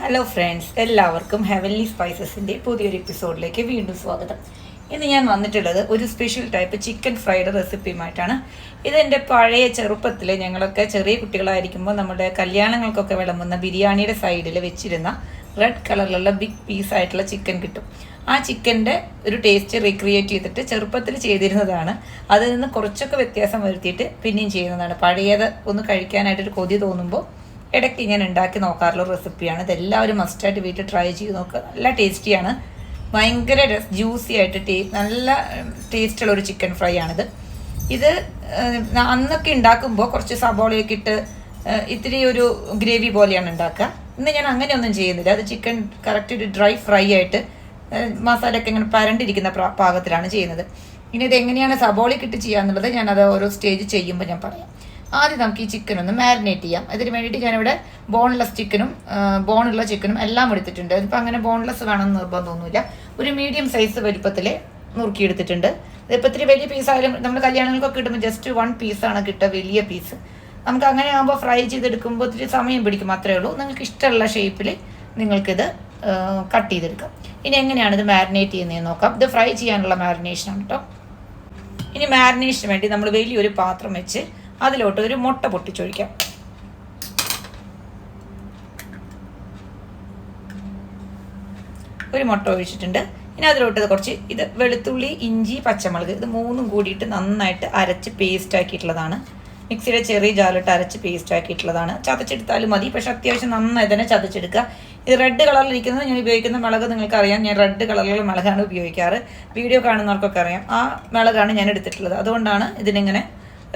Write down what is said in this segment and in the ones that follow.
Hello friends എല്ലാവർക്കും heavenly സ്പൈസസിന്റെ പുതിയൊരു എപ്പിസോഡിലേക്ക് വീണ്ടും സ്വാഗതം. ഇന്ന് ഞാൻ വന്നിട്ടുള്ളത് ഒരു സ്പെഷ്യൽ ടൈപ്പ് ചിക്കൻ ഫ്രൈഡ് റെസിപ്പിയുമായിട്ടാണ് ഇതെന്റെ പഴയ ചെറുപ്പത്തിൽ ഞങ്ങളൊക്കെ ചെറിയ കുട്ടികളായിരിക്കുമ്പോൾ നമ്മുടെ കല്യാണങ്ങൾക്കൊക്കെ വിളമ്പുന്ന ബിരിയാണിയുടെ സൈഡിൽ വെച്ചിരുന്ന റെഡ് കളറിലുള്ള ബിഗ് പീസ് ആയിട്ടുള്ള ചിക്കൻ കിട്ടും. ആ ചിക്കന്റെ ഒരു ടേസ്റ്റ് റീക്രിയേറ്റ് ചെയ്തിട്ട് ചെറുപ്പത്തിൽ ചെയ്തിരുന്നതാണ്. അതിൽ നിന്ന് കുറച്ചൊക്കെ വ്യത്യാസം വരുത്തിയിട്ട് പിന്നെയും ചെയ്യുന്നതാണ്. പഴയത് ഒന്ന് കഴിക്കാനായിട്ടൊരു കൊതി തോന്നുമ്പോൾ ഇടയ്ക്ക് ഞാൻ ഉണ്ടാക്കി നോക്കാറുള്ള റെസിപ്പിയാണ്. ഇതെല്ലാവരും മസ്റ്റായിട്ട് വീട്ടിൽ ട്രൈ ചെയ്ത് നോക്കുക നല്ല ടേസ്റ്റിയാണ് ഭയങ്കര ജ്യൂസി ആയിട്ട് ടേ നല്ല ടേസ്റ്റുള്ള ഒരു ചിക്കൻ ഫ്രൈ ആണിത്. ഇത് അന്നൊക്കെ ഉണ്ടാക്കുമ്പോൾ കുറച്ച് സബോളയൊക്കെ ഇട്ട് ഇത്തിരി ഒരു ഗ്രേവി പോലെയാണ് ഉണ്ടാക്കുക. ഇന്ന് ഞാൻ അങ്ങനെയൊന്നും ചെയ്യുന്നില്ല. അത് ചിക്കൻ കറക്റ്റ് ഒരു ഡ്രൈ ഫ്രൈ ആയിട്ട് മസാലയൊക്കെ ഇങ്ങനെ പരണ്ടിരിക്കുന്ന പ്രാ- പാകത്തിലാണ് ചെയ്യുന്നത്. ഇനി ഇത് എങ്ങനെയാണ് സബോളയ്ക്ക് ഇട്ട് ചെയ്യാന്നുള്ളത് ഞാനത് ഓരോ സ്റ്റേജ് ചെയ്യുമ്പോൾ ഞാൻ പറയാം. ആദ്യം നമുക്ക് ഈ ചിക്കൻ ഒന്ന് മാരിനേറ്റ് ചെയ്യാം. അതിന് വേണ്ടിയിട്ട് ഞാനിവിടെ ബോൺലെസ് ചിക്കനും ബോണുള്ള ചിക്കനും എല്ലാം എടുത്തിട്ടുണ്ട്. അതിപ്പോൾ അങ്ങനെ ബോൺലെസ് വേണമെന്ന് നിർബന്ധമൊന്നുമില്ല. ഒരു മീഡിയം സൈസ് വലുപ്പത്തിൽ നുറുക്കിയെടുത്തിട്ടുണ്ട്. ഇതിപ്പോൾ ഇത്തിരി വലിയ പീസായാലും നമ്മൾ കല്യാണങ്ങൾക്കൊക്കെ കിട്ടുമ്പോൾ ജസ്റ്റ് വൺ പീസാണ് കിട്ടുക വലിയ പീസ് നമുക്ക് അങ്ങനെ ആകുമ്പോൾ ഫ്രൈ ചെയ്തെടുക്കുമ്പോൾ ഒത്തിരി സമയം പിടിക്കും അത്രേ ഉള്ളൂ. നിങ്ങൾക്ക് ഇഷ്ടമുള്ള ഷേപ്പിൽ നിങ്ങൾക്കിത് കട്ട് ചെയ്തെടുക്കാം. ഇനി എങ്ങനെയാണ് ഇത് മാരിനേറ്റ് ചെയ്യുന്നതെന്ന് നോക്കാം. ഇത് ഫ്രൈ ചെയ്യാനുള്ള മാരിനേഷനാണ് കേട്ടോ ഇനി മാരിനേഷന് വേണ്ടി നമ്മൾ വലിയൊരു പാത്രം വെച്ച് അതിലോട്ട് ഒരു മുട്ട പൊട്ടിച്ചൊഴിക്കാം. ഒരു മുട്ട ഒഴിച്ചിട്ടുണ്ട്. ഇനി അതിലോട്ട് കുറച്ച് ഇത് വെളുത്തുള്ളി ഇഞ്ചി പച്ചമുളക് ഇത് മൂന്നും കൂടിയിട്ട് നന്നായിട്ട് അരച്ച് പേസ്റ്റ് ആക്കിയിട്ടുള്ളതാണ്. മിക്സിയുടെ ചെറിയ ജാലിട്ട് അരച്ച് പേസ്റ്റ് ആക്കിയിട്ടുള്ളതാണ്. ചതച്ചെടുത്താലും മതി. പക്ഷെ അത്യാവശ്യം നന്നായി തന്നെ ചതച്ചെടുക്കുക. ഇത് റെഡ് കളറിലിരിക്കുന്നത് ഞാൻ ഉപയോഗിക്കുന്ന മുളക് നിങ്ങൾക്ക് അറിയാം. ഞാൻ റെഡ് കളറിലുള്ള മുളകാണ് ഉപയോഗിക്കാറ്. വീഡിയോ കാണുന്നവർക്കൊക്കെ അറിയാം. ആ മുളകാണ് ഞാൻ എടുത്തിട്ടുള്ളത്. അതുകൊണ്ടാണ് ഇതിനിങ്ങനെ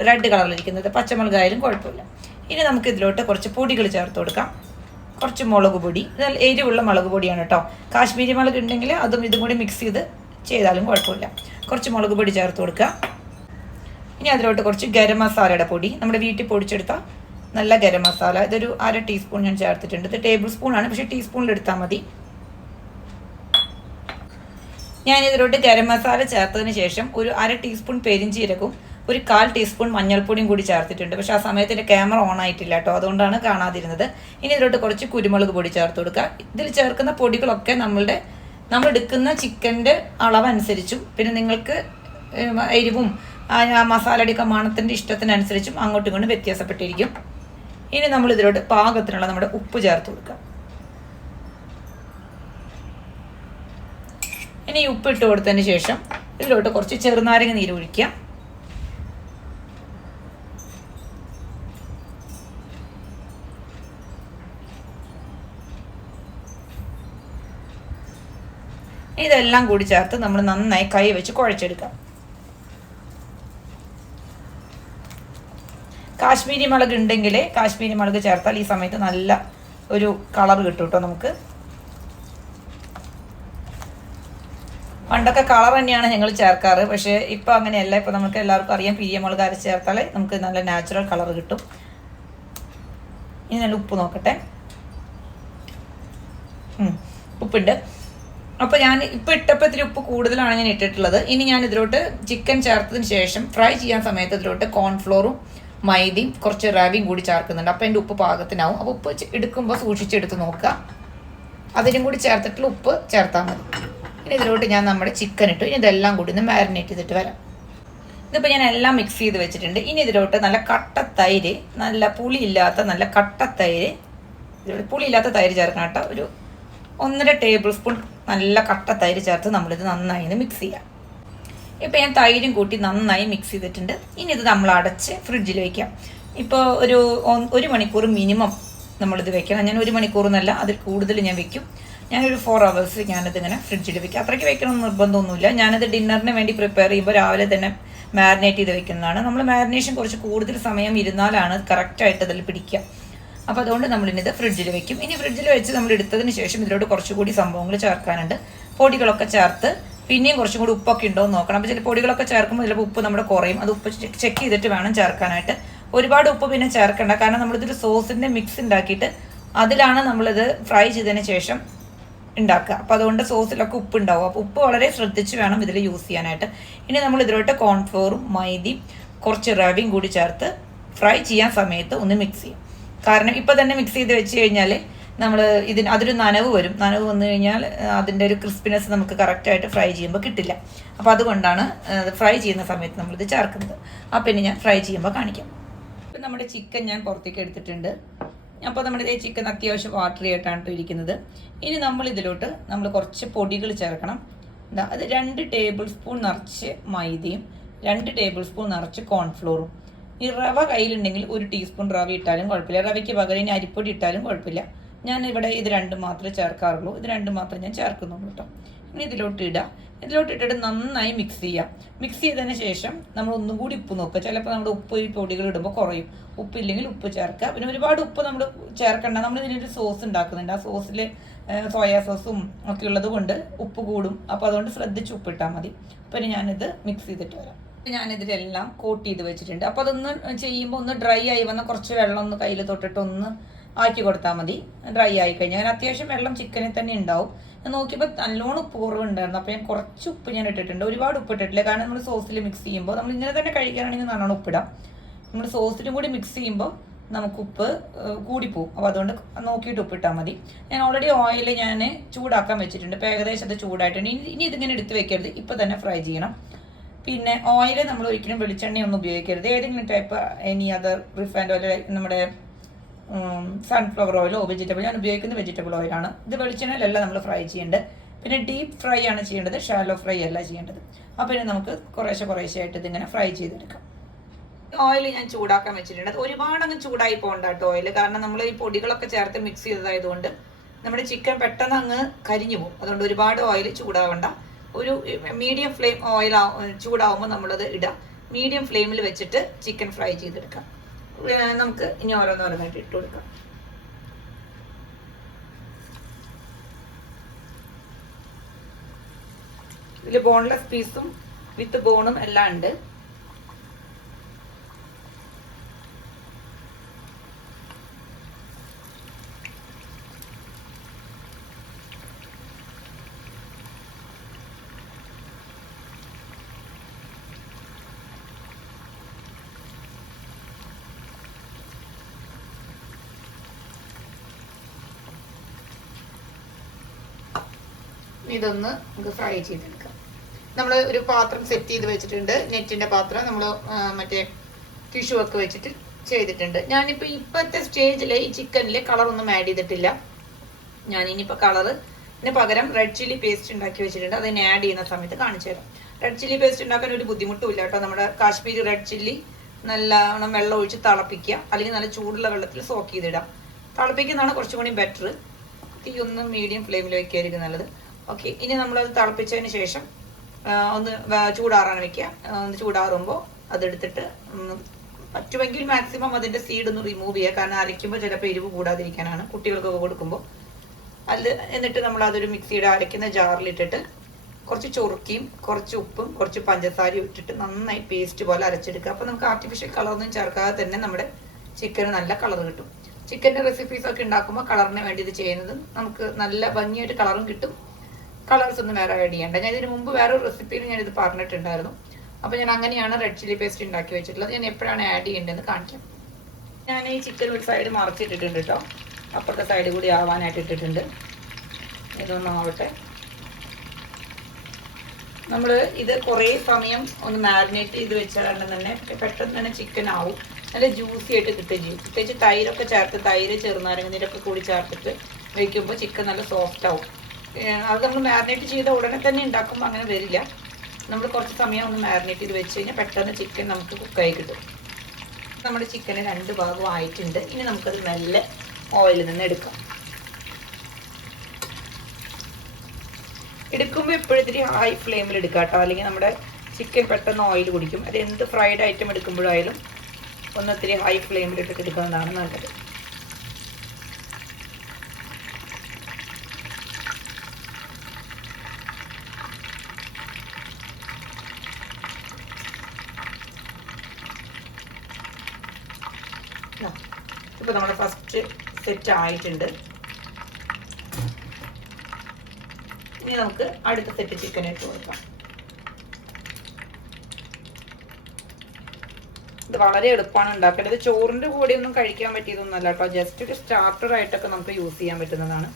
റെഡ് കളറിലിരിക്കുന്നത്. പച്ചമുളകായാലും കുഴപ്പമില്ല. ഇനി നമുക്ക് ഇതിലോട്ട് കുറച്ച് പൊടികൾ ചേർത്ത് കൊടുക്കാം. കുറച്ച് മുളക് പൊടി. ഇതെല്ലാം എരിവുള്ള മുളക് പൊടിയാണ് കേട്ടോ. കാശ്മീരി മുളക് ഉണ്ടെങ്കിൽ അതും ഇതും കൂടി മിക്സ് ചെയ്ത് ചെയ്താലും കുഴപ്പമില്ല. കുറച്ച് മുളക് പൊടി ചേർത്ത് കൊടുക്കുക. ഇനി അതിലോട്ട് കുറച്ച് ഗരം മസാലയുടെ പൊടി. നമ്മുടെ വീട്ടിൽ പൊടിച്ചെടുത്ത നല്ല ഗരം മസാല. ഇതൊരു അര ടീസ്പൂൺ ഞാൻ ചേർത്തിട്ടുണ്ട്. ഇത് ടേബിൾ സ്പൂണാണ് പക്ഷേ ടീസ്പൂണിൽ എടുത്താൽ മതി. ഞാൻ ഇതിലോട്ട് ഗരം മസാല ചേർത്തതിന് ശേഷം ഒരു അര ടീസ്പൂൺ പെരിഞ്ചീരകവും ഒരു കാൽ ടീസ്പൂൺ മഞ്ഞൾപ്പൊടിയും കൂടി ചേർത്തിട്ടുണ്ട്. പക്ഷെ ആ സമയത്ത് എന്റെ ക്യാമറ ഓൺ ആയിട്ടില്ല കേട്ടോ. അതുകൊണ്ടാണ് കാണാതിരുന്നത്. ഇനി ഇതിലോട്ട് കുറച്ച് കുരുമുളക് പൊടി ചേർത്ത് കൊടുക്കുക. ഇതിൽ ചേർക്കുന്ന പൊടികളൊക്കെ നമ്മളുടെ നമ്മൾ എടുക്കുന്ന ചിക്കന്റെ അളവനുസരിച്ചും പിന്നെ നിങ്ങൾക്ക് എരിവും ആ മസാല മസാലയുടെയൊക്കെ മണത്തിന്റെ ഇഷ്ടത്തിനനുസരിച്ചും അങ്ങോട്ടും ഇങ്ങോട്ടും വ്യത്യാസപ്പെട്ടിരിക്കും. ഇനി നമ്മൾ ഇതിലോട്ട് പാകത്തിനുള്ള നമ്മുടെ ഉപ്പ് ചേർത്ത് കൊടുക്കുക. ഇനി ഉപ്പ് ഇട്ട് കൊടുത്തതിന് ശേഷം ഇതിലോട്ട് കുറച്ച് ചെറുനാരങ്ങ നീര് ഒഴിക്കുക. ഇതെല്ലാം കൂടി ചേർത്ത് നമ്മൾ നന്നായി കൈ വെച്ച് കുഴച്ചെടുക്കാം. കാശ്മീരി മുളക് ഉണ്ടെങ്കിൽ കാശ്മീരി മുളക് ചേർത്താൽ ഈ സമയത്ത് നല്ല ഒരു കളർ കിട്ടും കേട്ടോ നമുക്ക്. പണ്ടൊക്കെ കളർ തന്നെയാണ് ഞങ്ങൾ ചേർക്കാറ്. പക്ഷേ ഇപ്പോൾ അങ്ങനെയല്ല. ഇപ്പോൾ നമുക്ക് എല്ലാവർക്കും അറിയാം പിരിയ മുളക് അരച്ച് ചേർത്താൽ നമുക്ക് നല്ല നാച്ചുറൽ കളർ കിട്ടും. ഇനി നല്ല ഉപ്പ് നോക്കട്ടെ. ഉപ്പുണ്ട്. അപ്പോൾ ഞാൻ ഇപ്പോൾ ഇട്ടപ്പോൾ ഇത്തിരി ഉപ്പ് കൂടുതലാണ് ഞാൻ ഇട്ടിട്ടുള്ളത്. ഇനി ഞാൻ ഇതിലോട്ട് ചിക്കൻ ചേർത്തതിന് ശേഷം ഫ്രൈ ചെയ്യാൻ സമയത്ത് ഇതിലോട്ട് കോൺഫ്ലോറും മൈദയും കുറച്ച് റവയും കൂടി ചേർക്കുന്നുണ്ട്. അപ്പോൾ എന്റെ ഉപ്പ് പാകത്തിനാവും. അപ്പോൾ ഉപ്പ് എടുക്കുമ്പോൾ സൂക്ഷിച്ചെടുത്ത് നോക്കുക. അതിനും കൂടി ചേർത്തിട്ടുള്ള ഉപ്പ് ചേർത്താൽ മതി. ഇനി ഇതിലോട്ട് ഞാൻ നമ്മുടെ ചിക്കൻ ഇട്ടു. ഇനി ഇതെല്ലാം കൂടി ഒന്ന് മാരിനേറ്റ് ചെയ്തിട്ട് വരാം. ഇതിപ്പോൾ ഞാൻ എല്ലാം മിക്സ് ചെയ്ത് വെച്ചിട്ടുണ്ട്. ഇനി ഇതിലോട്ട് നല്ല കട്ട തൈര് നല്ല പുളിയില്ലാത്ത നല്ല കട്ട തൈര് ഇതിലോട്ട് പുളിയില്ലാത്ത തൈര് ചേർക്കണം കേട്ടോ. ഒരു ഒന്നര ടേബിൾ സ്പൂൺ നല്ല കട്ട തൈര് ചേർത്ത് നമ്മളിത് നന്നായി ഒന്ന് മിക്സ് ചെയ്യാം. ഇപ്പോൾ ഞാൻ തൈരും കൂട്ടി നന്നായി മിക്സ് ചെയ്തിട്ടുണ്ട്. ഇനി ഇത് നമ്മൾ അടച്ച് ഫ്രിഡ്ജിൽ വയ്ക്കാം ഇപ്പോൾ ഒരു ഒരു മണിക്കൂർ മിനിമം നമ്മളിത് വെക്കണം. ഞാൻ ഒരു മണിക്കൂർ എന്നല്ല അതിൽ കൂടുതൽ ഞാൻ വെക്കും. ഞാനൊരു ഫോർ അവേഴ്സ് ഞാനത് ഇങ്ങനെ ഫ്രിഡ്ജിൽ വെക്കും. അത്രയ്ക്ക് വെക്കണം നിർബന്ധമൊന്നുമില്ല. ഞാനത് ഡിന്നറിന് വേണ്ടി പ്രിപ്പയർ ചെയ്യുമ്പോൾ രാവിലെ തന്നെ മാരിനേറ്റ് ചെയ്ത് വെക്കുന്നതാണ്. നമ്മൾ മാരിനേഷൻ കുറച്ച് കൂടുതൽ സമയം ഇരുന്നാലാണ് കറക്റ്റായിട്ട് അതിൽ പിടിക്കുക. അപ്പോൾ അതുകൊണ്ട് ഇത് ഫ്രിഡ്ജിൽ വെക്കും. ഇനി ഫ്രിഡ്ജിൽ വെച്ച് നമ്മൾ എടുത്തതിന് ശേഷം ഇതിലോട്ട് കുറച്ചുകൂടി സംഭവങ്ങൾ ചേർക്കാനുണ്ട്. പൊടികളൊക്കെ ചേർത്ത് പിന്നെയും കുറച്ചും കൂടി ഉപ്പൊക്കെ ഉണ്ടോ എന്ന് നോക്കണം. അപ്പോൾ ചില പൊടികളൊക്കെ ചേർക്കുമ്പോൾ ചിലപ്പോൾ ഉപ്പ് നമ്മുടെ കുറയും. അത് ഉപ്പ് ചെക്ക് ചെയ്തിട്ട് വേണം ചേർക്കാനായിട്ട്. ഒരുപാട് ഉപ്പ് പിന്നെ ചേർക്കണ്ട. കാരണം നമ്മളിതൊരു സോസിന്റെ മിക്സ് ഉണ്ടാക്കിയിട്ട് അതിലാണ് നമ്മളിത് ഫ്രൈ ചെയ്തതിന് ശേഷം ഉണ്ടാക്കുക അപ്പോൾ അതുകൊണ്ട് സോസിലൊക്കെ ഉപ്പ് ഉണ്ടാവും അപ്പോൾ ഉപ്പ് വളരെ ശ്രദ്ധിച്ച് വേണം ഇതിൽ യൂസ് ചെയ്യാനായിട്ട്. ഇനി നമ്മൾ ഇതിലോട്ട് കോൺഫ്ലോറും മൈദയും കുറച്ച് റവയും കൂടി ചേർത്ത് ഫ്രൈ ചെയ്യാൻ സമയത്ത് ഒന്ന് മിക്സ് ചെയ്യും. കാരണം ഇപ്പം തന്നെ മിക്സ് ചെയ്ത് വെച്ച് കഴിഞ്ഞാൽ നമ്മൾ ഇതിന് അതൊരു നനവ് വരും. നനവ് വന്നു കഴിഞ്ഞാൽ അതിന്റെ ഒരു ക്രിസ്പിനെസ് നമുക്ക് കറക്റ്റായിട്ട് ഫ്രൈ ചെയ്യുമ്പോൾ കിട്ടില്ല. അപ്പോൾ അതുകൊണ്ടാണ് ഫ്രൈ ചെയ്യുന്ന സമയത്ത് നമ്മളിത് ചേർക്കുന്നത്. അപ്പം ഇനി ഞാൻ ഫ്രൈ ചെയ്യുമ്പോൾ കാണിക്കാം. ഇപ്പം നമ്മുടെ ചിക്കൻ ഞാൻ പുറത്തേക്ക് എടുത്തിട്ടുണ്ട്. അപ്പോൾ നമ്മുടെ ഈ ചിക്കൻ അത്യാവശ്യം വാട്ടറി ആയിട്ടാണ് ട്ടോ ഇരിക്കുന്നത്. ഇനി നമ്മൾ ഇതിലോട്ട് നമ്മൾ കുറച്ച് പൊടികൾ ചേർക്കണം. അത് രണ്ട് ടേബിൾ സ്പൂൺ നിറച്ച് മൈദയും രണ്ട് ടേബിൾ സ്പൂൺ നിറച്ച് കോൺഫ്ലോറും ഈ റവ കയ്യിലുണ്ടെങ്കിൽ ഒരു ടീസ്പൂൺ റവ ഇട്ടാലും കുഴപ്പമില്ല. റവയ്ക്ക് പകരം ഇനി അരിപ്പൊടി ഇട്ടാലും കുഴപ്പമില്ല. ഞാൻ ഇവിടെ ഇത് രണ്ടും മാത്രമേ ചേർക്കാറുള്ളൂ. ഇത് രണ്ടും മാത്രമേ ഞാൻ ചേർക്കുന്നുള്ളൂ കേട്ടോ. ഇനി ഇതിലോട്ട് ഇടുക ഇതിലോട്ട് ഇട്ടിട്ട് നന്നായി മിക്സ് ചെയ്യാം. മിക്സ് ചെയ്തതിന് ശേഷം നമ്മൾ ഒന്നും കൂടി ഉപ്പ് നോക്കുക. ചിലപ്പോൾ നമ്മുടെ ഉപ്പ് ഈ പൊടികൾ ഇടുമ്പോൾ കുറയും. ഉപ്പില്ലെങ്കിൽ ഉപ്പ് ചേർക്കുക. പിന്നെ ഒരുപാട് ഉപ്പ് നമ്മൾ ചേർക്കണ്ട. നമ്മൾ ഇതിനൊരു സോസ് ഉണ്ടാക്കുന്നുണ്ട്. ആ സോസിൽ സോയാ സോസും ഒക്കെ ഉള്ളത് കൊണ്ട് ഉപ്പ് കൂടും. അപ്പോൾ അതുകൊണ്ട് ശ്രദ്ധിച്ച് ഉപ്പിട്ടാൽ മതി. അപ്പം ഞാനിത് മിക്സ് ചെയ്തിട്ട് വരാം. ഞാനിതിലെല്ലാം കോട്ട് ചെയ്ത് വെച്ചിട്ടുണ്ട്. അപ്പോൾ അതൊന്ന് ചെയ്യുമ്പോൾ ഒന്ന് ഡ്രൈ ആയി വന്ന കുറച്ച് വെള്ളം ഒന്ന് കയ്യിൽ തൊട്ടിട്ട് ഒന്ന് ആക്കി കൊടുത്താൽ മതി. ഡ്രൈ ആയി കഴിഞ്ഞാൽ ഞാൻ അത്യാവശ്യം വെള്ളം ചിക്കനിൽ തന്നെ ഉണ്ടാവും. ഞാൻ നോക്കിയപ്പോൾ നല്ലോണം ഉപ്പ് കുറവുണ്ടായിരുന്നു. അപ്പോൾ ഞാൻ കുറച്ച് ഉപ്പ് ഞാൻ ഇട്ടിട്ടുണ്ട്. ഒരുപാട് ഉപ്പ് ഇട്ടിട്ടില്ല. കാരണം നമ്മൾ സോസിൽ മിക്സ് ചെയ്യുമ്പോൾ നമ്മൾ ഇങ്ങനെ തന്നെ കഴിക്കാനാണെങ്കിൽ നല്ലോണം ഉപ്പിടാം. നമ്മൾ സോസിലും കൂടി മിക്സ് ചെയ്യുമ്പോൾ നമുക്ക് ഉപ്പ് കൂടിപ്പോവും. അപ്പോൾ അതുകൊണ്ട് നോക്കിയിട്ട് ഉപ്പിട്ടാൽ മതി. ഞാൻ ഓൾറെഡി ഓയിൽ ഞാൻ ചൂടാക്കാൻ വെച്ചിട്ടുണ്ട്. ഇപ്പോൾ ഏകദേശം അത് ചൂടായിട്ടുണ്ട്. ഇനി ഇനി ഇതിങ്ങനെ എടുത്ത് വെക്കരുത്. ഇപ്പോൾ തന്നെ ഫ്രൈ ചെയ്യണം. പിന്നെ ഓയിൽ നമ്മൾ ഒരിക്കലും വെളിച്ചെണ്ണയൊന്നും ഉപയോഗിക്കരുത്. ഏതെങ്കിലും type any other refined oil നമ്മുടെ സൺഫ്ലവർ ഓയിലോ വെജിറ്റബിൾ ഞാൻ ഉപയോഗിക്കുന്നത് വെജിറ്റബിൾ ഓയിലാണ് ഇത് വെളിച്ചെണ്ണയിലല്ല നമ്മൾ ഫ്രൈ ചെയ്യേണ്ടത്. പിന്നെ ഡീപ്പ് ഫ്രൈ ആണ് ചെയ്യേണ്ടത്. ഷാലോ ഫ്രൈ അല്ല ചെയ്യേണ്ടത്. അപ്പോൾ ഇനി നമുക്ക് കുറേശ്ശെ കുറേശ്ശെ ആയിട്ട് ഇതിങ്ങനെ ഫ്രൈ ചെയ്തെടുക്കാം. ഓയിൽ ഞാൻ ചൂടാക്കാൻ വെച്ചിട്ടുണ്ട്. അത് ഒരുപാട് അങ്ങ് ചൂടായി പോകണ്ട കേട്ടോ ഓയിൽ കാരണം നമ്മൾ ഈ പൊടികളൊക്കെ ചേർത്ത് മിക്സ് ചെയ്തതായതുകൊണ്ട് നമ്മുടെ ചിക്കൻ പെട്ടെന്ന് അങ്ങ് കരിഞ്ഞു പോകും അതുകൊണ്ട് ഒരുപാട് ഓയിൽ ചൂടാവണ്ട. ഒരു മീഡിയം ഫ്ലെയിം ഓയിൽ ചൂടാവുമ്പോൾ നമ്മളത് ഇടാം. മീഡിയം ഫ്ലെയിമിൽ വെച്ചിട്ട് ചിക്കൻ ഫ്രൈ ചെയ്തെടുക്കാം. നമുക്ക് ഇനി ഓരോന്നോരോന്നായിട്ട് ഇട്ട് കൊടുക്കാം. ഇതിൽ ബോൺലെസ് പീസും വിത്ത് ബോണും എല്ലാം ഉണ്ട്. ഇതൊന്ന് നമുക്ക് ഫ്രൈ ചെയ്തെടുക്കാം. നമ്മൾ ഒരു പാത്രം സെറ്റ് ചെയ്ത് വെച്ചിട്ടുണ്ട്. നെറ്റിന്റെ പാത്രം നമ്മൾ മറ്റേ ടിഷ്യൂ ഒക്കെ വെച്ചിട്ട് ചെയ്തിട്ടുണ്ട്. ഞാനിപ്പോൾ ഇപ്പോഴത്തെ സ്റ്റേജിൽ ഈ ചിക്കനിൽ കളറൊന്നും ആഡ് ചെയ്തിട്ടില്ല. ഞാൻ ഇനിയിപ്പോൾ കളറ് ഇതിന് പകരം റെഡ് ചില്ലി പേസ്റ്റ് ഉണ്ടാക്കി വെച്ചിട്ടുണ്ട്. അതിനെ ആഡ് ചെയ്യുന്ന സമയത്ത് കാണിച്ചു തരാം. റെഡ് ചില്ലി പേസ്റ്റ് ഉണ്ടാക്കാൻ ഒരു ബുദ്ധിമുട്ടും ഇല്ല കേട്ടോ. നമ്മുടെ കാശ്മീരി റെഡ് ചില്ലി നല്ലവണ്ണം വെള്ളം ഒഴിച്ച് തിളപ്പിക്കുക. അല്ലെങ്കിൽ നല്ല ചൂടുള്ള വെള്ളത്തിൽ സോക്ക് ചെയ്തിടാം. തിളപ്പിക്കുന്നതാണ് കുറച്ചും കൂടി ബെറ്റർ തീ ഒന്ന് മീഡിയം ഫ്ലെയിമിൽ വെക്കുകയായിരിക്കും നല്ലത്. ഓക്കെ ഇനി നമ്മളത് തിളപ്പിച്ചതിന് ശേഷം ഒന്ന് ചൂടാറാൻ വെക്കുക ഒന്ന് ചൂടാറുമ്പോൾ അതെടുത്തിട്ട് പറ്റുമെങ്കിൽ മാക്സിമം അതിന്റെ സീഡ് ഒന്ന് റിമൂവ് ചെയ്യുക കാരണം അരയ്ക്കുമ്പോൾ ചിലപ്പോൾ എരിവ് കൂടാതിരിക്കാനാണ് കുട്ടികൾക്കൊക്കെ കൊടുക്കുമ്പോൾ അത് എന്നിട്ട് നമ്മൾ അതൊരു മിക്സിയുടെ അരയ്ക്കുന്ന ജാറിലിട്ടിട്ട് കുറച്ച് ചൊറുക്കിയും കുറച്ച് ഉപ്പും കുറച്ച് പഞ്ചസാരയും ഇട്ടിട്ട് നന്നായി പേസ്റ്റ് പോലെ അരച്ചെടുക്കുക അപ്പോൾ നമുക്ക് ആർട്ടിഫിഷ്യൽ കളറൊന്നും ചേർക്കാതെ തന്നെ നമ്മുടെ ചിക്കന് നല്ല കളർ കിട്ടും. ചിക്കന്റെ റെസിപ്പീസ് ഒക്കെ ഉണ്ടാക്കുമ്പോൾ കളറിന് വേണ്ടി ഇത് ചെയ്യുന്നത് നമുക്ക് നല്ല ഭംഗിയായിട്ട് കളറും കിട്ടും. കളേഴ്സ് ഒന്നും വേറെ ആഡ് ചെയ്യണ്ട. ഞാൻ ഇതിന് മുമ്പ് വേറെ ഒരു റെസിപ്പിയിൽ ഞാൻ ഇത് പറഞ്ഞിട്ടുണ്ടായിരുന്നു. അപ്പോൾ ഞാൻ അങ്ങനെയാണ് റെഡ് ചില്ലി പേസ്റ്റ് ഉണ്ടാക്കി വെച്ചിട്ടുള്ളത്. ഞാൻ എപ്പോഴാണ് ആഡ് ചെയ്യേണ്ടതെന്ന് കാണിക്കാം. ഞാൻ ഈ ചിക്കൻ ഒരു സൈഡ് മറച്ചിട്ടിട്ടുണ്ട് കേട്ടോ അപ്പുറത്തെ സൈഡ് കൂടി ആവാനായിട്ട് ഇട്ടിട്ടുണ്ട്. ഇതൊന്നും ആവട്ടെ. നമ്മൾ ഇത് കുറേ സമയം ഒന്ന് മാരിനേറ്റ് ചെയ്ത് വെച്ചാലാണ് തന്നെ പെട്ടെന്ന് തന്നെ ചിക്കൻ ആവും. നല്ല ജ്യൂസി ആയിട്ട് കിട്ടുകയും ചെയ്യും. പ്രത്യേകിച്ച് തൈരൊക്കെ ചേർത്ത് തൈര് ചെറുനാരങ്ങ നീരൊക്കെ കൂടി ചേർത്തിട്ട് വയ്ക്കുമ്പോൾ ചിക്കൻ നല്ല സോഫ്റ്റ് ആവും. അത് നമ്മൾ മാരിനേറ്റ് ചെയ്ത ഉടനെ തന്നെ ഉണ്ടാക്കുമ്പോൾ അങ്ങനെ വരില്ല. നമ്മൾ കുറച്ച് സമയം ഒന്ന് മാരിനേറ്റ് ചെയ്ത് വെച്ച് കഴിഞ്ഞാൽ പെട്ടെന്ന് ചിക്കൻ നമുക്ക് കുക്കായി കിട്ടും. നമ്മുടെ ചിക്കന് രണ്ട് ഭാഗം ആയിട്ടുണ്ട്. ഇനി നമുക്കത് നല്ല ഓയിലിൽ നിന്ന് എടുക്കാം. എടുക്കുമ്പോൾ എപ്പോഴും ഇത്തിരി ഹൈ ഫ്ലെയിമിൽ എടുക്കുക കേട്ടോ. അല്ലെങ്കിൽ നമ്മുടെ ചിക്കൻ പെട്ടെന്ന് ഓയിൽ കുടിക്കും. അത് എന്ത് ഫ്രൈഡ് ഐറ്റം എടുക്കുമ്പോഴായാലും ഒന്നത്തിരി ഹൈ ഫ്ലെയിമിൽ ഇട്ടിട്ട് എടുക്കുന്നതാണ് നല്ലത് ഇപ്പോൾ നമ്മുടെ ഫസ്റ്റ് സെറ്റ് ആയിട്ടുണ്ട് ഇനി നമുക്ക് അടുത്ത സെറ്റ് ചിക്കൻ ഇട്ട് കൊടുക്കാം. ഇത് വളരെ എളുപ്പമാണ് ഉണ്ടാക്കേണ്ടത് ചോറിന്റെ കൂടെ ഒന്നും കഴിക്കാൻ പറ്റിയതൊന്നും അല്ല കേട്ടോ. ജസ്റ്റ് ഒരു സ്റ്റാർട്ടർ ആയിട്ടൊക്കെ നമുക്ക് യൂസ് ചെയ്യാൻ പറ്റുന്നതാണ്.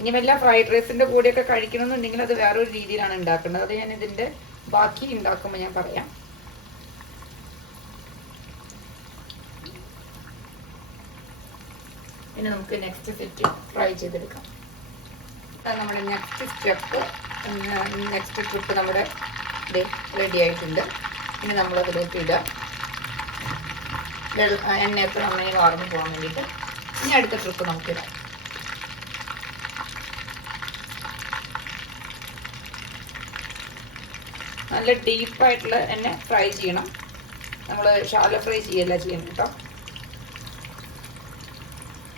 ഇനി വല്ല ഫ്രൈഡ് റൈസിന്റെ കൂടെയൊക്കെ കഴിക്കണമെന്നുണ്ടെങ്കിൽ അത് വേറൊരു രീതിയിലാണ് ഉണ്ടാക്കേണ്ടത്. അത് ഞാൻ ഇതിന്റെ ബാക്കി ഉണ്ടാക്കുമ്പോൾ ഞാൻ പറയാം. ഇനി നമുക്ക് നെക്സ്റ്റ് സെറ്റ് ട്രൈ ചെയ്തെടുക്കാം. നമ്മുടെ നെക്സ്റ്റ് സ്റ്റെപ്പ് നെക്സ്റ്റ് ട്രിപ്പ് നമ്മുടെ റെഡി ആയിട്ടുണ്ട്. ഇനി ഇടുക എണ്ണ എണ്ണയൊക്കെ നന്നായി വാർന്നു പോകാൻ വേണ്ടിയിട്ട് ഇനി അടുത്ത ട്രിപ്പ് നമുക്കിടാം നല്ല ഡീപ്പായിട്ടുള്ള എന്നെ ഫ്രൈ ചെയ്യണം. നമ്മൾ ഷാലോ ഫ്രൈ ചെയ്യല്ല ചെയ്യണം കേട്ടോ.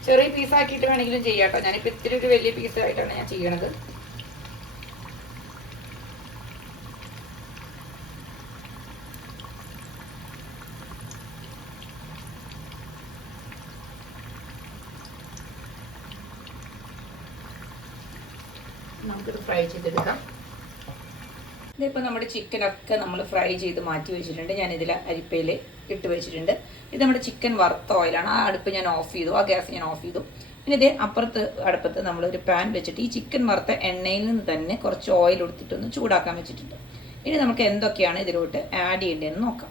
ചെറിയ പീസാക്കിയിട്ട് വേണമെങ്കിലും ചെയ്യാട്ടോ. കേട്ടോ ഞാനിപ്പോൾ ഇത്തിരി ഒരു വലിയ പീസായിട്ടാണ് ഞാൻ ചെയ്യണത്. നമുക്കിത് ഫ്രൈ ചെയ്തെടുക്കാം. ഇതിപ്പോൾ നമ്മുടെ ചിക്കനൊക്കെ നമ്മൾ ഫ്രൈ ചെയ്ത് മാറ്റി വെച്ചിട്ടുണ്ട്. ഞാൻ ഇതിൽ അരിപ്പയിൽ ഇട്ട് വെച്ചിട്ടുണ്ട്. ഇത് നമ്മുടെ ചിക്കൻ വറുത്ത ഓയിലാണ് ആ അടുപ്പ് ഞാൻ ഓഫ് ചെയ്തു. ആ ഗ്യാസ് ഞാൻ ഓഫ് ചെയ്തു. പിന്നെ ഇതേ അപ്പുറത്ത് അടുപ്പത്ത് നമ്മളൊരു പാൻ വെച്ചിട്ട് ഈ ചിക്കൻ വറുത്ത എണ്ണയിൽ നിന്ന് തന്നെ കുറച്ച് ഓയിൽ എടുത്തിട്ടൊന്ന് ചൂടാക്കാൻ വെച്ചിട്ടുണ്ട്. ഇനി നമുക്ക് എന്തൊക്കെയാണ് ഇതിലോട്ട് ആഡ് ചെയ്യേണ്ടതെന്ന് നോക്കാം.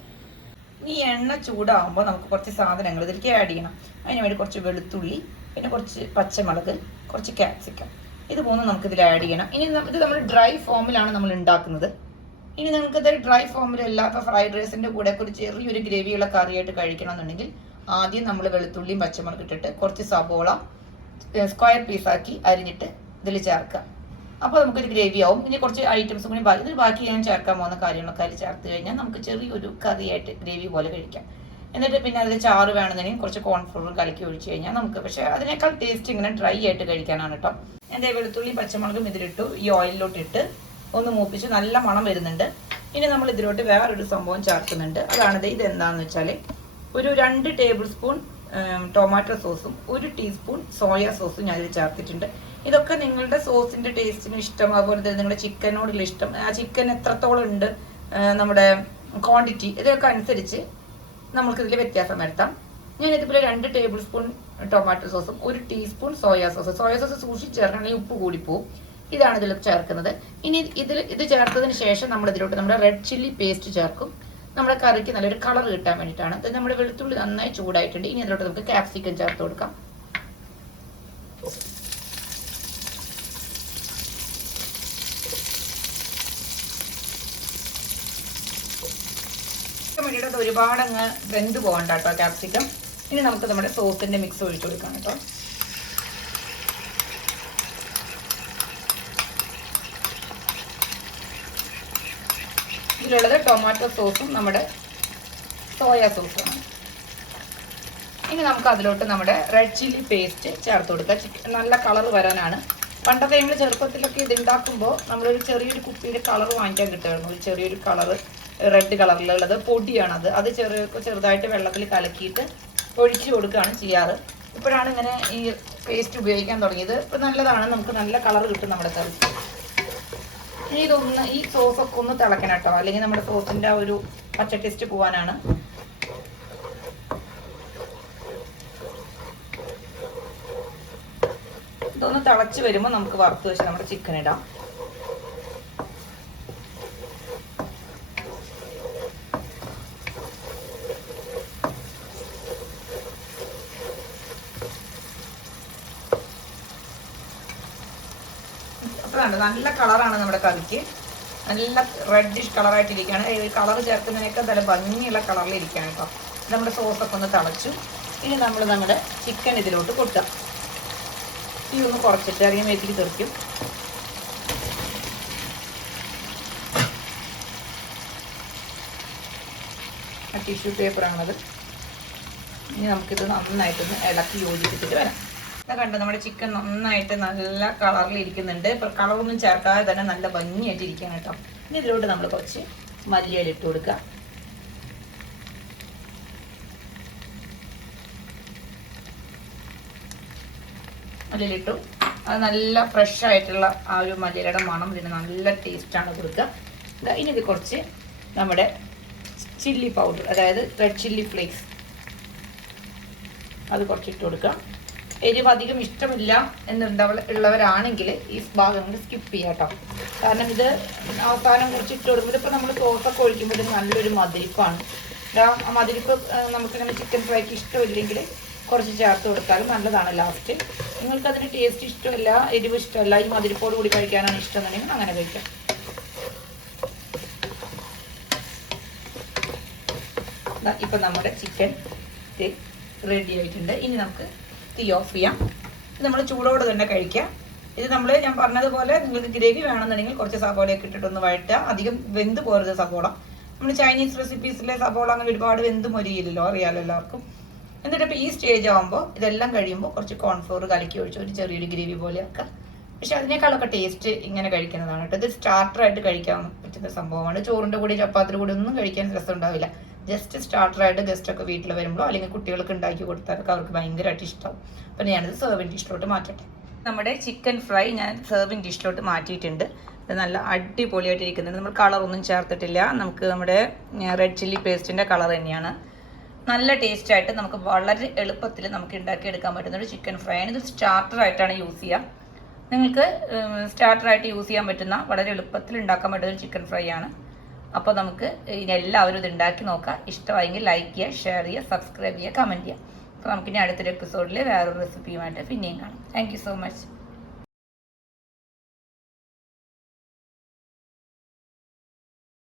ഈ എണ്ണ ചൂടാകുമ്പോൾ നമുക്ക് കുറച്ച് സാധനങ്ങൾ ഇതിലേക്ക് ആഡ് ചെയ്യണം. അതിന് വേണ്ടി കുറച്ച് വെളുത്തുള്ളി പിന്നെ കുറച്ച് പച്ചമുളക് കുറച്ച് കാപ്സിക്കം ഇത് മൂന്നും നമുക്ക് ഇതിൽ ആഡ് ചെയ്യണം. ഇനി ഇത് നമ്മൾ ഡ്രൈ ഫോമിലാണ് നമ്മൾ ഉണ്ടാക്കുന്നത്. ഇനി നിങ്ങൾക്ക് ഇതൊരു ഡ്രൈ ഫോമിലല്ല അപ്പൊ ഫ്രൈഡ് റൈസിന്റെ കൂടെ ഒരു ചെറിയൊരു ഗ്രേവിയുള്ള കറിയായിട്ട് കഴിക്കണം എന്നുണ്ടെങ്കിൽ ആദ്യം നമ്മൾ വെളുത്തുള്ളിയും പച്ചമുളക് ഇട്ടിട്ട് കുറച്ച് സബോള സ്ക്വയർ പീസാക്കി അരിഞ്ഞിട്ട് ഇതിൽ ചേർക്കുക. അപ്പോൾ നമുക്കൊരു ഗ്രേവി ആവും. ഇനി കുറച്ച് ഐറ്റംസ് കൂടി ബാക്കി ഇതിൽ ബാക്കി ഞാൻ ചേർക്കാൻ പോകുന്ന കാര്യങ്ങളൊക്കെ അതിൽ ചേർത്ത് കഴിഞ്ഞാൽ നമുക്ക് ചെറിയൊരു കറിയായിട്ട് ഗ്രേവി പോലെ കഴിക്കാം. എന്നിട്ട് പിന്നെ അതിൽ ചാറ് വേണമെന്നുണ്ടെങ്കിൽ കുറച്ച് കോൺഫ്ലോറും കലക്കി ഒഴിച്ച് കഴിഞ്ഞാൽ നമുക്ക് പക്ഷേ അതിനേക്കാൾ ടേസ്റ്റ് ഇങ്ങനെ ഡ്രൈ ആയിട്ട് കഴിക്കാനാണ് കേട്ടോ എന്റെ വെളുത്തുള്ളി പച്ചമുളകും ഇതിലിട്ടു ഈ ഓയിലിലോട്ട് ഇട്ട് ഒന്ന് മൂപ്പിച്ച് നല്ല മണം വരുന്നുണ്ട്. ഇനി നമ്മൾ ഇതിലോട്ട് വേറൊരു സംഭവം ചേർക്കുന്നുണ്ട്. അതാണിത് ഇത് എന്താണെന്ന് വെച്ചാൽ ഒരു രണ്ട് ടേബിൾ സ്പൂൺ ടൊമാറ്റോ സോസും ഒരു ടീസ്പൂൺ സോയ സോസും ഞാനിത് ചേർത്തിട്ടുണ്ട്. ഇതൊക്കെ നിങ്ങളുടെ സോസിന്റെ ടേസ്റ്റിന് ഇഷ്ടം അതുപോലെ തന്നെ നിങ്ങളുടെ ചിക്കനോടുള്ള ഇഷ്ടം. ആ ചിക്കൻ എത്രത്തോളം ഉണ്ട് നമ്മുടെ ക്വാണ്ടിറ്റി ഇതൊക്കെ അനുസരിച്ച് നമുക്കിതിൽ വ്യത്യാസം വരുത്താം. ഞാൻ ഇതുപോലെ രണ്ട് ടേബിൾ സ്പൂൺ ടൊമാറ്റോ സോസും ഒരു teaspoon soya sauce. Soya sauce സൂക്ഷിച്ച് ചേർക്കണമെങ്കിൽ ഉപ്പ് കൂടിപ്പോവും ഇതാണ് ഇതിൽ ചേർക്കുന്നത്. ഇനി ഇതിൽ ഇത് ചേർത്തതിന് ശേഷം നമ്മൾ ഇതിലോട്ട് നമ്മുടെ റെഡ് ചില്ലി പേസ്റ്റ് ചേർക്കും. നമ്മുടെ കറിക്ക് നല്ലൊരു കളർ കിട്ടാൻ വേണ്ടിയിട്ടാണ്. ഇത് നമ്മുടെ വെളുത്തുള്ളി നന്നായി ചൂടായിട്ടുണ്ട്. ഇനി ഇതിലോട്ട് നമുക്ക് ക്യാപ്സിക്കം ചേർത്ത് കൊടുക്കാം. വേണ്ടിയിട്ട് ഒരുപാട് അങ്ങ് വെന്ത് പോകണ്ട കേട്ടോ ക്യാപ്സിക്കം ഇനി നമുക്ക് നമ്മുടെ സോസിന്റെ മിക്സ് ഒഴിച്ചു കൊടുക്കാം കേട്ടോ. ഇതിലുള്ളത് ടൊമാറ്റോ സോസും നമ്മുടെ സോയ സോസും ഇനി നമുക്ക് അതിലോട്ട് നമ്മുടെ റെഡ് ചില്ലി പേസ്റ്റ് ചേർത്ത് കൊടുക്കുക ചിക്കൻ നല്ല കളർ വരാനാണ്. പണ്ടത്തെ നമ്മൾ ചെറുപ്പത്തിലൊക്കെ ഇത് ഉണ്ടാക്കുമ്പോൾ നമ്മളൊരു ചെറിയൊരു കുപ്പിയിൽ കളർ വാങ്ങിക്കാൻ കിട്ടുമായിരുന്നു. ഒരു ചെറിയൊരു കളർ റെഡ് കളറിലുള്ളത് പൊടിയാണത് അത്. ചെറിയ ചെറുതായിട്ട് വെള്ളത്തിൽ കലക്കിയിട്ട് ഒഴിച്ച് കൊടുക്കുകയാണ് ചെയ്യാറ്. ഇപ്പോഴാണ് ഇങ്ങനെ ഈ പേസ്റ്റ് ഉപയോഗിക്കാൻ തുടങ്ങിയത്. ഇപ്പം നല്ലതാണ്. നമുക്ക് നല്ല കളർ കിട്ടും നമ്മുടെ കറി ഇനി ഇതൊന്ന് ഈ സോസൊക്കെ ഒന്ന് തിളക്കണം കേട്ടോ. അല്ലെങ്കിൽ നമ്മുടെ സോസിന്റെ ആ ഒരു പച്ച ടേസ്റ്റ് പോവാനാണ്. ഇതൊന്ന് തിളച്ച് വരുമ്പോൾ നമുക്ക് വറുത്ത് വെച്ച് നമ്മുടെ ചിക്കൻ ഇടാം. കണ്ടോ, നല്ല കളറാണ് നമ്മുടെ കവിക്ക്. നല്ല റെഡിഷ് കളറായിട്ടിരിക്കുകയാണ്. കളർ ചേർക്കുന്നതിനേക്കാൾ നല്ല ഭംഗിയുള്ള കളറിൽ ഇരിക്കുകയാണ് കേട്ടോ. നമ്മുടെ സോസൊക്കെ ഒന്ന് തിളച്ചു. ഇനി നമ്മൾ നമ്മുടെ ചിക്കൻ ഇതിലോട്ട് കൊട്ടാം തീ ഒന്ന് കുറച്ചിട്ട് അധികം മേത്തിക്ക് തെറിക്കും. ടിഷ്യൂ പേപ്പറാണത് ഇനി നമുക്കിത് നന്നായിട്ടൊന്ന് ഇളക്കി യോജിപ്പിച്ചിട്ട് വരാം. കണ്ടോ നമ്മുടെ ചിക്കൻ നന്നായിട്ട് നല്ല കളറിൽ ഇരിക്കുന്നുണ്ട്. ഇപ്പൊ കളറൊന്നും ചേർക്കാതെ തന്നെ നല്ല ഭംഗിയായിട്ട് ഇരിക്കാൻ കേട്ടോ. ഇനി ഇതിലോട്ട് നമ്മൾ കുറച്ച് മല്ലിയില ഇട്ട് കൊടുക്കുക മല്ലിയിലിട്ടു അത് നല്ല ഫ്രഷ് ആയിട്ടുള്ള ആ ഒരു മല്ലിയിലയുടെ മണം ഇതിന് നല്ല ടേസ്റ്റാണ് കൊടുക്കുക ഇനി ഇത് കുറച്ച് നമ്മുടെ ചില്ലി പൗഡർ അതായത് റെഡ് ചില്ലി ഫ്ലേക്സ് അത് കുറച്ചിട്ട് കൊടുക്കാം. എരിവ് അധികം ഇഷ്ടമില്ല എന്നുണ്ടവ ഉള്ളവരാണെങ്കിൽ ഈ ഭാഗങ്ങൾ സ്കിപ്പ് ചെയ്യാം കേട്ടോ കാരണം ഇത് അവസാനം കുറച്ച് ഇട്ട് കൊടുക്കുമ്പോൾ ഇപ്പോൾ നമ്മൾ സോസൊക്കെ ഒഴിക്കുമ്പോൾ നല്ലൊരു മതിരിപ്പാണ് ആ മതിരിപ്പ് നമുക്കിങ്ങനെ ചിക്കൻ ഫ്രൈക്ക് ഇഷ്ടമില്ലെങ്കിൽ കുറച്ച് ചേർത്ത് കൊടുത്താലും നല്ലതാണ് ലാസ്റ്റ് നിങ്ങൾക്ക് അതിന് ടേസ്റ്റ് ഇഷ്ടമല്ല എരിവ് ഇഷ്ടമല്ല ഈ മതിരിപ്പോട് കൂടി കഴിക്കാനാണ് ഇഷ്ടം എന്നുണ്ടെങ്കിൽ അങ്ങനെ കഴിക്കാം. ഇപ്പം നമ്മുടെ ചിക്കൻ റെഡി ആയിട്ടുണ്ട്. ഇനി നമുക്ക് തീ ഓഫ് ചെയ്യാം. ഇത് നമ്മൾ ചൂടോടെ തന്നെ കഴിക്കാം ഇത് നമ്മൾ ഞാൻ പറഞ്ഞതുപോലെ നിങ്ങൾക്ക് ഗ്രേവി വേണമെന്നുണ്ടെങ്കിൽ കുറച്ച് സവോളയൊക്കെ ഇട്ടിട്ടൊന്ന് വഴറ്റുക. അധികം വെന്ത് പോരുത് സവോള. നമ്മൾ ചൈനീസ് റെസിപ്പീസിലെ സവോള അങ്ങനെ ഒരുപാട് വെന്ത് മൊരിയില്ലല്ലോ അറിയാലോ എല്ലാവർക്കും. എന്നിട്ട് ഇപ്പോൾ ഈ സ്റ്റേജ് ആകുമ്പോൾ ഇതെല്ലാം കഴിയുമ്പോൾ കുറച്ച് കോൺഫ്ലോർ കലക്കി ഒഴിച്ച് ഒരു ചെറിയൊരു ഗ്രേവി പോലെ ആക്കുക. പക്ഷെ അതിനേക്കാളൊക്കെ ടേസ്റ്റ് ഇങ്ങനെ കഴിക്കുന്നതാണ് കേട്ടോ. ഇത് സ്റ്റാർട്ടറായിട്ട് കഴിക്കാൻ പറ്റുന്ന സംഭവമാണ്. ചോറിന്റെ കൂടെ ചപ്പാത്തിന്റെ കൂടെ ഒന്നും കഴിക്കാൻ രസം ഉണ്ടാവില്ല. ജസ്റ്റ് സ്റ്റാർട്ടറായിട്ട് ഗസ്റ്റ് ഒക്കെ വീട്ടിൽ വരുമ്പോൾ അല്ലെങ്കിൽ കുട്ടികൾക്ക് ഉണ്ടാക്കി കൊടുത്താലൊക്കെ അവർക്ക് ഭയങ്കരമായിട്ട് ഇഷ്ടമാവും അപ്പം ഞാനത് സെർവിങ് ഡിഷിലോട്ട് മാറ്റട്ടെ. നമ്മുടെ ചിക്കൻ ഫ്രൈ ഞാൻ സെർവിങ് ഡിഷിലോട്ട് മാറ്റിയിട്ടുണ്ട്. ഇത് നല്ല അടിപൊളിയായിട്ട് ഇരിക്കുന്നുണ്ട്. നമ്മൾ കളറൊന്നും ചേർത്തിട്ടില്ല. നമുക്ക് നമ്മുടെ റെഡ് ചില്ലി പേസ്റ്റിന്റെ കളർ തന്നെയാണ്. നല്ല ടേസ്റ്റ് ആയിട്ട് നമുക്ക് വളരെ എളുപ്പത്തിൽ നമുക്ക് ഉണ്ടാക്കിയെടുക്കാൻ പറ്റുന്ന ഒരു ചിക്കൻ ഫ്രൈ ആണ്. ഇത് സ്റ്റാർട്ടർ ആയിട്ടാണ് യൂസ് ചെയ്യുക നിങ്ങൾക്ക് സ്റ്റാർട്ടർ ആയിട്ട് യൂസ് ചെയ്യാൻ പറ്റുന്ന വളരെ എളുപ്പത്തിൽ ഉണ്ടാക്കാൻ പറ്റുന്ന ഒരു ചിക്കൻ ഫ്രൈ ആണ്. അപ്പോൾ നമുക്ക് എല്ലാവരും ഇത് ഉണ്ടാക്കി നോക്കാം. ഇഷ്ടമായെങ്കിൽ ലൈക്ക് ചെയ്യുക ഷെയർ ചെയ്യുക സബ്സ്ക്രൈബ് ചെയ്യുക കമന്റ് ചെയ്യുക. അപ്പോൾ നമുക്കിനി അടുത്തൊരു എപ്പിസോഡിൽ വേറൊരു റെസിപ്പിയുമായിട്ട് പിന്നെയും കാണാം. Thank so much